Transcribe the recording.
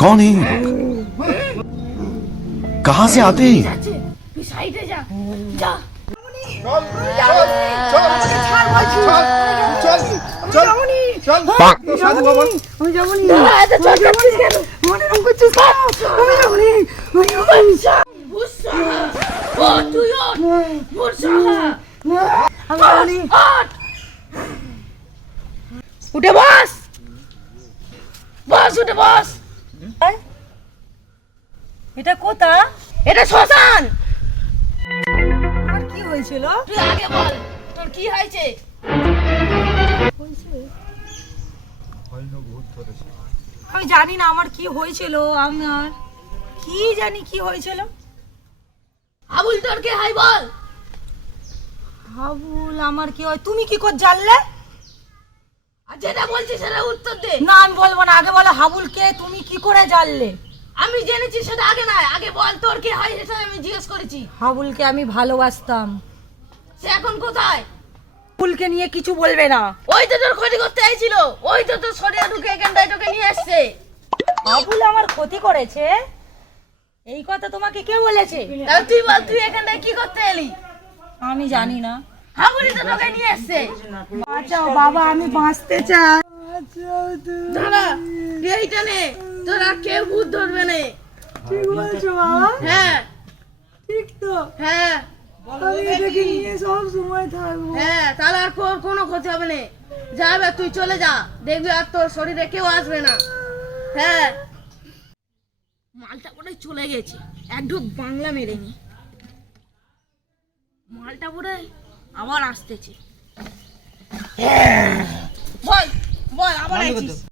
कौन है ये लोग? कहाँ से आते हैं? সাইডে যা যা উঠে বস বস উঠে বস। এটা কোথা? এটা শ্মশান। আমার কি হয়েছিল? তুই আগে বল তোর কি হয়েছে? আমি জানি না আমার কি হয়েছিল। আমার কি জানি কি হয়েছিল। আবুল তোর কে হাই বল। হাবুল আমার কি হয়? তুমি কি করে জানলে? আর যেটা বলছিস সেটা উত্তর দে। না আমি বলবো না, আগে বলো হাবুল কে, তুমি কি করে জানলে? আমি জেনেছি সেটা আগে নয়, আগে বল তোর কে হয় সেটা আমি জিজ্ঞেস করেছি। হাবুলকে আমি ভালোবাসতাম। সে এখন কোথায়? হাবুলকে নিয়ে কিছু বলবে না। ওই তো তোর ক্ষতি করতে আইছিল, ওই তো তোর শরীরে ঢুকে এখানটায় তোকে নিয়ে আসছে। হাবুল আমার ক্ষতি করেছে এই কথা তোমাকে কে বলেছে? তাহলে তুই বল তুই এখানটায় কি করতে এলি? আমি জানি না। হাবুলি তো তোকে নিয়ে আসছে। বাঁচাও বাবা, আমি বাঁচতে চাই। দাঁড়া এইটা নে, তোরা কেউ ভূত ধরবে না। ঠিক বলছো বাবা, হ্যাঁ ঠিক তো। হ্যাঁ আমি এটাকে নিয়ে সব সময় থাকবো। হ্যাঁ, তাহলে আর কোনো ক্ষতি হবে না। যাবে তুই চলে যা, দেখবি আর তোর শরীরে কেউ আসবে না। হ্যাঁ মালটা বোধহয় চলে গেছে, এক ঢোক বাংলা মেরে নি। মালটা বোধহয় আবার আসতেছে। বল বল আবার আসছিস।